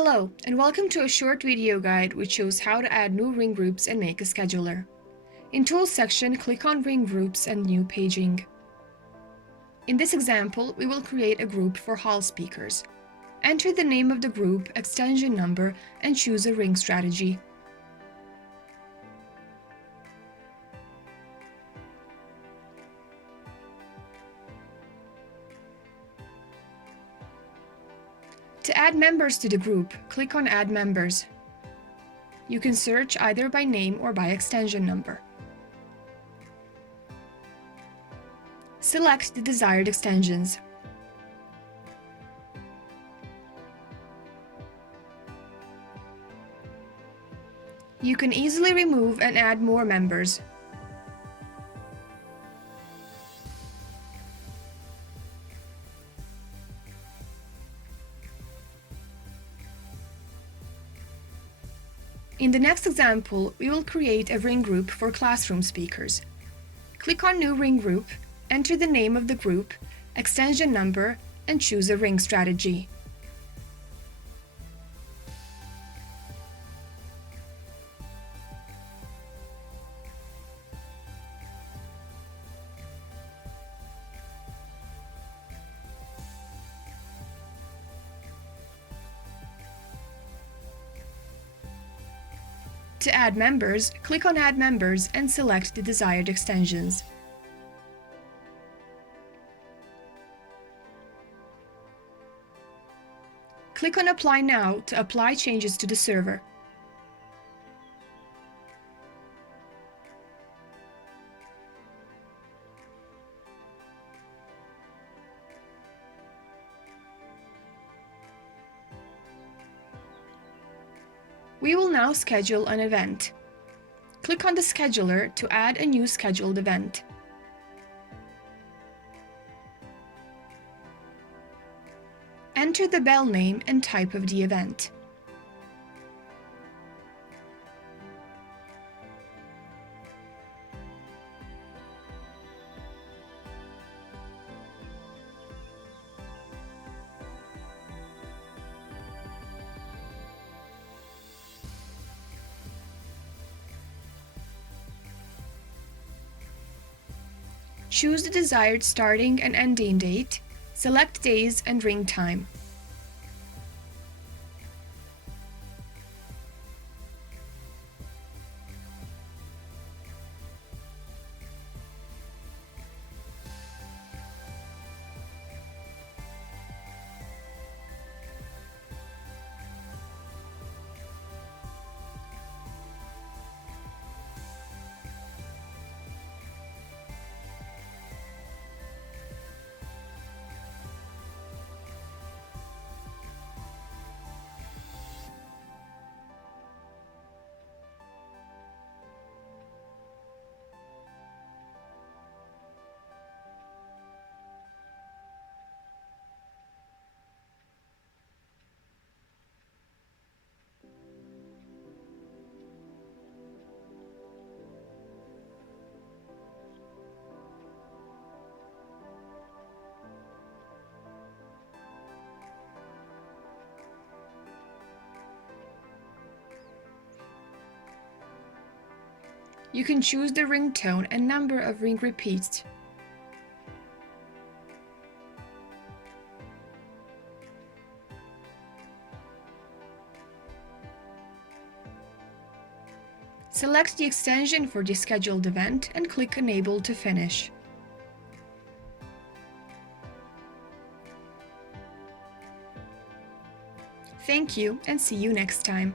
Hello, and welcome to a short video guide which shows how to add new ring groups and make a scheduler. In Tools section, click on Ring Groups and New Paging. In this example, we will create a group for hall speakers. Enter the name of the group, extension number, and choose a ring strategy. To add members to the group, click on Add Members. You can search either by name or by extension number. Select the desired extensions. You can easily remove and add more members. In the next example, we will create a ring group for classroom speakers. Click on New Ring Group, enter the name of the group, extension number, and choose a ring strategy. To add members, click on Add Members and select the desired extensions. Click on Apply Now to apply changes to the server. We will now schedule an event. Click on the scheduler to add a new scheduled event. Enter the bell name and type of the event. Choose the desired starting and ending date, select days and ring time. You can choose the ringtone and number of ring repeats. Select the extension for the scheduled event and click Enable to finish. Thank you and see you next time.